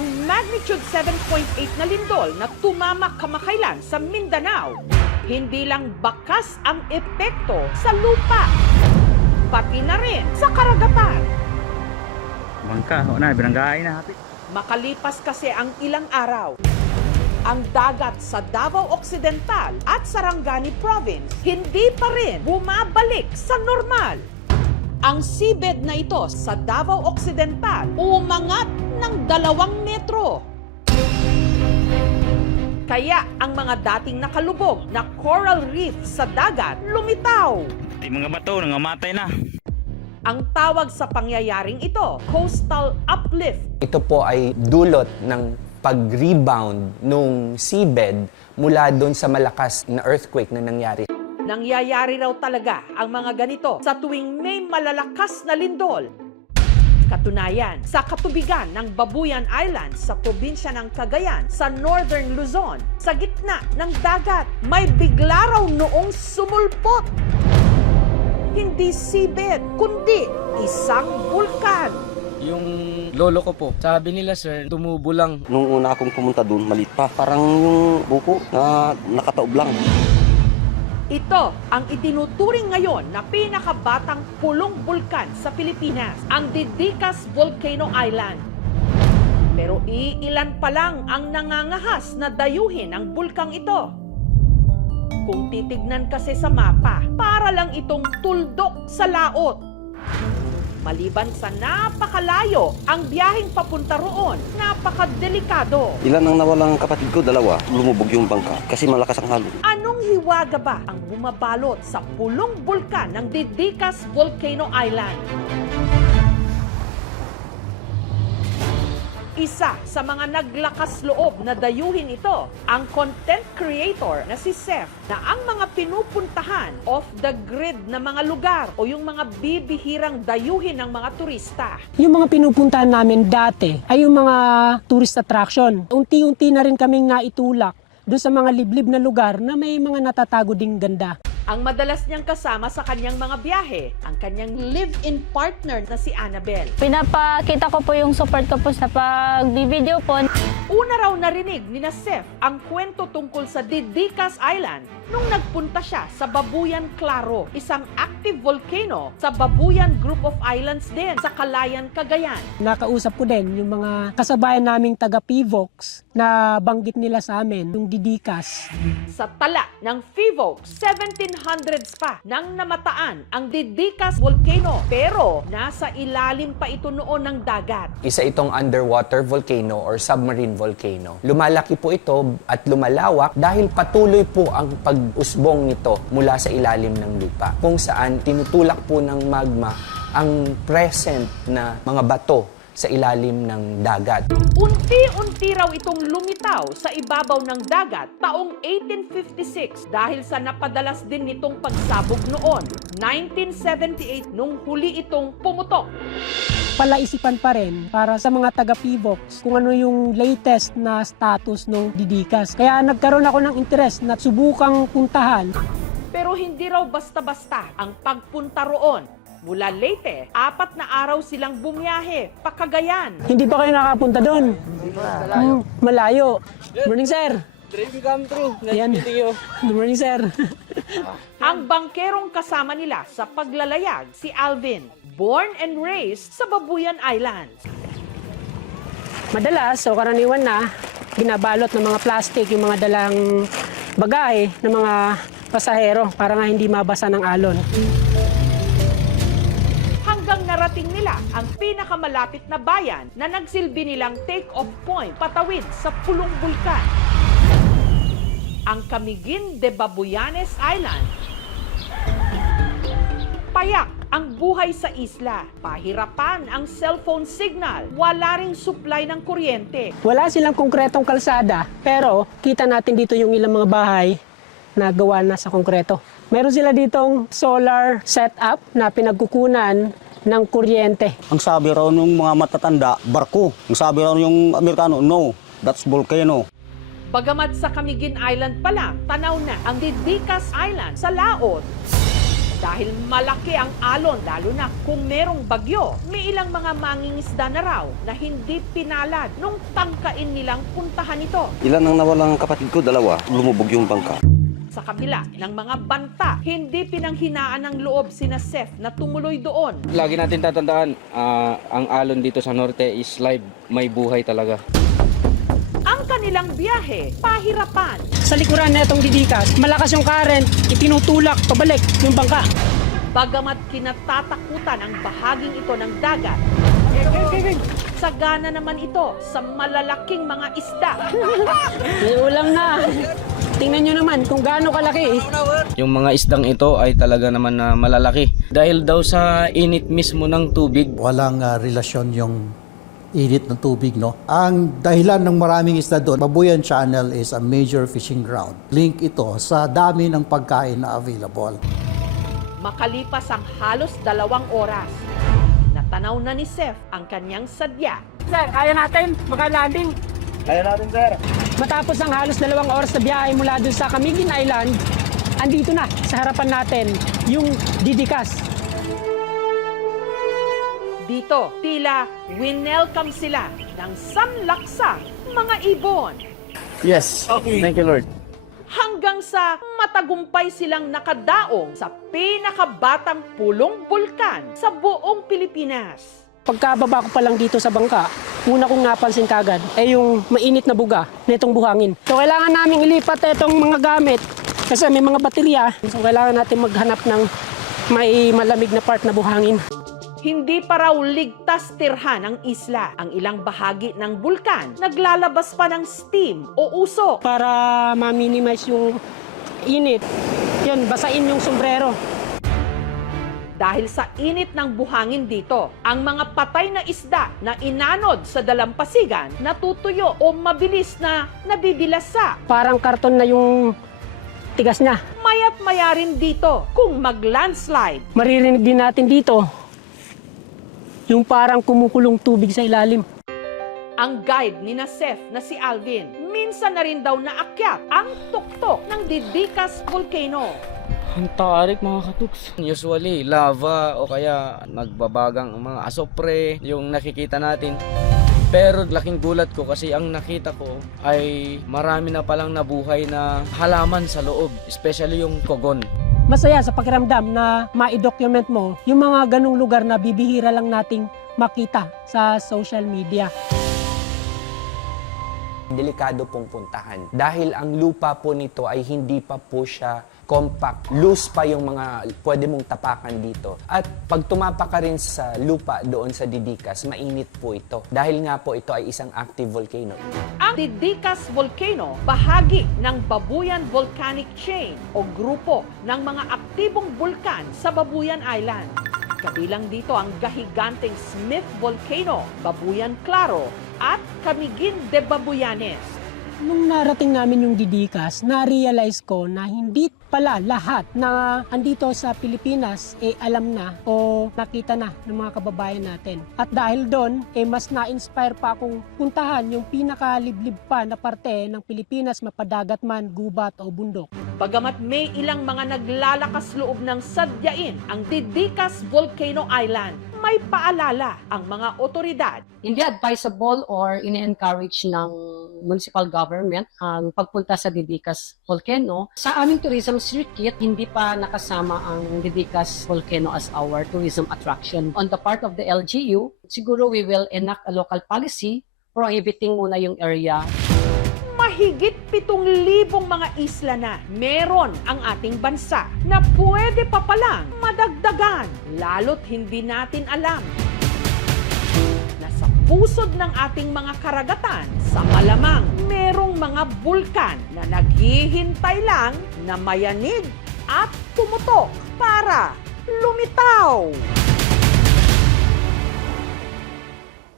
ng magnitude 7.8 na lindol na tumamak kamakailan sa Mindanao, hindi lang bakas ang epekto sa lupa, pati na rin sa karagatan. Bangka, na, binanggain na hapit. Makalipas kasi ang ilang araw, ang dagat sa Davao Occidental at Sarangani Province hindi pa rin bumabalik sa normal. Ang seabed na ito sa Davao Occidental umangat ng 2 metro. Kaya ang mga dating nakalubog na coral reef sa dagat lumitaw. Yung mga bato, nangamatay na. Ang tawag sa pangyayaring ito, coastal uplift. Ito po ay dulot ng pag-rebound nung seabed mula doon sa malakas na earthquake na nangyari. Nangyayari raw talaga ang mga ganito sa tuwing may malalakas na lindol. Katunayan, sa katubigan ng Babuyan Island sa probinsya ng Cagayan sa Northern Luzon, sa gitna ng dagat, may bigla raw noong sumulpot. Hindi seabed, kundi isang bulkan. Yung lolo ko po, sabi nila sir, tumubo lang. Nung una akong pumunta doon, maliit pa. Parang yung buko na nakataob lang. Ito ang itinuturing ngayon na pinakabatang pulong bulkan sa Pilipinas, ang Didicas Volcano Island. Pero iilan pa lang ang nangangahas na dayuhin ang bulkang ito. Kung titignan kasi sa mapa, para lang itong tuldok sa laot. Maliban sa napakalayo, ang biyaheng papunta roon, napakadelikado. Ilan ang nawalang kapatid ko? 2. Lumubog yung bangka kasi malakas ang halo. Anong hiwaga ba ang bumabalot sa pulong bulkan ng Didicas Volcano Island? Isa sa mga naglakas loob na dayuhin ito, ang content creator na si Seth, na ang mga pinupuntahan off the grid na mga lugar o yung mga bibihirang dayuhin ng mga turista. Yung mga pinupuntahan namin dati ay yung mga tourist attraction. Unti-unti na rin kaming naitulak doon sa mga liblib na lugar na may mga natatago ding ganda. Ang madalas niyang kasama sa kanyang mga biyahe, ang kanyang live-in partner na si Annabel. Pinapakita ko po yung support ko po sa pag-video po. Una raw narinig ni na Seth ang kwento tungkol sa Didicas Island nung nagpunta siya sa Babuyan Claro, isang active volcano sa Babuyan Group of Islands din sa Calayan, Cagayan. Nakausap ko din yung mga kasabayan naming taga-PIVOX na banggit nila sa amin, yung Didicas. Sa tala ng FIVOX, 1700s pa nang namataan ang Didicas Volcano, pero nasa ilalim pa ito noon ng dagat. Isa itong underwater volcano or submarine volcano. Lumalaki po ito at lumalawak dahil patuloy po ang pag-usbong nito mula sa ilalim ng lupa, kung saan tinutulak po ng magma ang present na mga bato sa ilalim ng dagat. Unti-unti raw itong lumitaw sa ibabaw ng dagat taong 1856 dahil sa napadalas din nitong pagsabog noon, 1978 nung huli itong pumutok. Palaisipan pa rin para sa mga taga-PIVOX kung ano yung latest na status ng Didicas. Kaya nagkaroon ako ng interest na subukang puntahan. Pero hindi raw basta-basta ang pagpunta roon. Mula Leyte, 4 na araw silang bumiyahe pa Cagayan. Hindi pa kayo nakapunta doon? Hindi pa. Malayo. Good morning, sir. Dream come true. Ayan. Good morning, sir. Ang bangkerong kasama nila sa paglalayag, si Alvin, born and raised sa Babuyan Islands. Madalas, o karaniwan na, binabalot ng mga plastic, yung mga dalang bagahe ng mga pasahero para nga hindi mabasa ng alon. Hanggang narating nila ang pinakamalapit na bayan na nagsilbi nilang take-off point patawid sa pulong bulkan. Ang Camiguin de Babuyanes Island. Payak ang buhay sa isla. Pahirapan ang cellphone signal. Wala ring supply ng kuryente. Wala silang konkretong kalsada, pero kita natin dito yung ilang mga bahay na gawa na sa konkreto. Meron sila ditong solar setup na pinagkukunan ng kuryente. Ang sabi raw ng mga matatanda, barko. Ang sabi raw yung Amerikano, no, that's volcano. Bagamat sa Camiguin Island pa lang, tanaw na ang Didicas Island sa laot. Dahil malaki ang alon, lalo na kung merong bagyo, may ilang mga mangingisda na raw na hindi pinalad nung tangkain nilang puntahan ito. Ilan ang nawalang kapatid ko? 2. Lumubog yung bangka. Sa kabila ng mga banta, hindi pinanghinaan ng loob sina Seth na tumuloy doon. Lagi natin tatandaan, ang alon dito sa norte is live, may buhay talaga. Ang kanilang biyahe, pahirapan. Sa likuran na itong didikas, malakas yung current, itinutulak pabalik yung bangka. Bagamat kinatatakutan ang bahaging ito ng dagat, sagana naman ito sa malalaking mga isda. May ulam na. Tingnan nyo naman kung gaano kalaki. Yung mga isdang ito ay talaga naman na malalaki. Dahil daw sa init mismo ng tubig, Walang relasyon yung init ng tubig, no? Ang dahilan ng maraming isda doon, Babuyan Channel is a major fishing ground. Link ito sa dami ng pagkain na available. Makalipas ang halos 2 oras, natanaw na ni Seth ang kanyang sadya. Sir, kaya natin makalanding. Kaya natin, sir. Matapos ang halos 2 oras na biyahe mula dun sa Camiguin Island, andito na sa harapan natin yung didikas. Dito, tila winelcome sila ng sanlaksang mga ibon. Yes. Thank you, Lord. Hanggang sa matagumpay silang nakadaong sa pinakabatang pulong bulkan sa buong Pilipinas. Pagkababa ko pa lang dito sa bangka, una kong napansin kagad ay yung mainit na buga nitong buhangin. So kailangan naming ilipat itong mga gamit kasi may mga baterya. So kailangan natin maghanap ng may malamig na part na buhangin. Hindi pa raw ligtas tirhan ang isla. Ang ilang bahagi ng bulkan naglalabas pa ng steam o usok. Para ma-minimize yung init, yun, basain yung sombrero. Dahil sa init ng buhangin dito, ang mga patay na isda na inanod sa dalampasigan natutuyo o mabilis na nabibilasa. Parang karton na yung tigas niya. Maya't maya rin dito kung mag-landslide. Maririnig din natin dito yung parang kumukulong tubig sa ilalim. Ang guide ni Seth na si Alvin, minsan na rin daw naakyat ang tuktok ng Didikas Volcano. ang tarik mga katuks. Usually, lava o kaya nagbabagang mga asopre yung nakikita natin. Pero laking gulat ko kasi ang nakita ko ay marami na palang nabuhay na halaman sa loob, especially yung kogon. Masaya sa pakiramdam na ma-document mo yung mga ganung lugar na bibihira lang nating makita sa social media. Delikado pong puntahan dahil ang lupa po nito ay hindi pa po siya compact. Loose pa yung mga pwede mong tapakan dito. At pag tumapak ka rin sa lupa doon sa Didikas, mainit po ito. Dahil nga po ito ay isang active volcano. Ang Didikas Volcano, bahagi ng Babuyan Volcanic Chain o grupo ng mga aktibong bulkan sa Babuyan Island. Kabilang dito ang gahiganteng Smith Volcano, Babuyan Claro, at Camiguin de Babuyanes. Nung narating namin yung Didikas, na-realize ko na hindi pala lahat na andito sa Pilipinas alam na o nakita na ng mga kababayan natin. At dahil doon, mas na-inspire pa akong puntahan yung pinakaliblib pa na parte ng Pilipinas, mapadagat man, gubat o bundok. Bagamat may ilang mga naglalakas loob ng sadyain ang Didikas Volcano Island, may paalala ang mga otoridad. Hindi advisable or in-encourage ng municipal government ang pagpunta sa Didikas Volcano. Sa aming tourism circuit, hindi pa nakasama ang Didikas Volcano as our tourism attraction. On the part of the LGU, siguro we will enact a local policy prohibiting muna yung area. Mahigit 7,000 mga isla na meron ang ating bansa na pwede pa palang madagdagan, lalo't hindi natin alam na sa pusod ng ating mga karagatan, sa malamang merong mga bulkan na naghihintay lang na mayanig at pumutok para lumitaw.